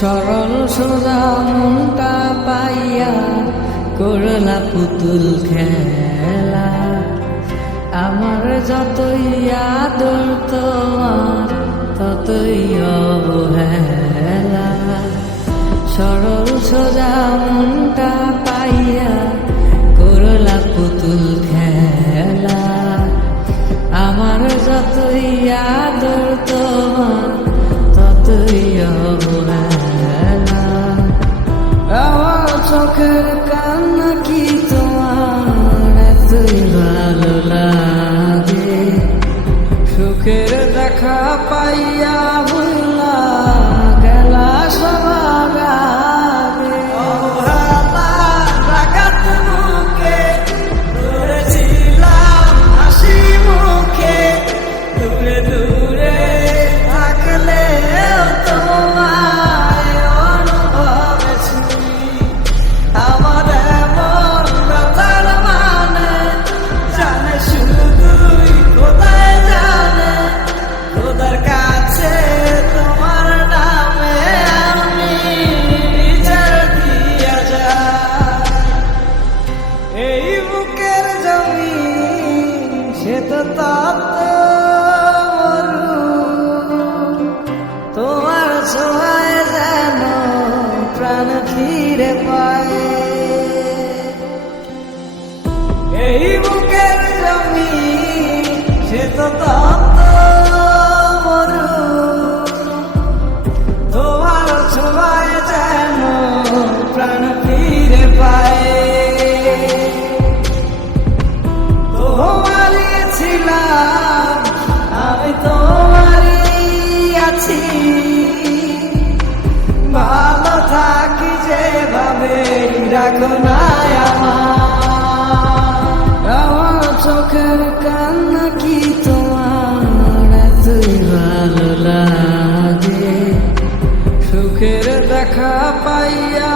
সরল সোজা মনটা পাইয়া করলা পুতুল খেলা। আমার যতই আদর তোমার ততই অবহেলা। সরল সোজা মনটা পাইয়া করলা পুতুল খেলা। আমার যতই আদর তোমার ততই অবহেলা। আমার চোখের কান্না কি তোমার এতই ভালো লাগে? সুখের দেখা পাইয়া ভুলা গেলা সবার আগে। রাগাত মুখে ধরেছিলাম হাসি মুখে, দূরে দূরে থাকলে তোমায় অনুভবে ছুঁই। আমার এমন ব্যথার মানে জানে শুধুই খোদাই জানে। খোদার কাছে তোমার নামে আমি ছেড়ে দিয়া যাই। এই বুকের জমি সে তো তপ্ত মরু, তোমার ছোঁয়ায় যেন প্রাণ ফিরে পায়। এই বুকের জমি সে তো তপ্ত মরু, তোমার ছোঁয়ায় যেন প্রাণ ফিরে পায়। তোমারই ছিলাম আমি, তোমারই আছি। ভালো থাকি যেভাবে রাখো না আমার চোখের কান্না কি তোমার এতই ভালো লাগে? সুখের দেখা পাইয়া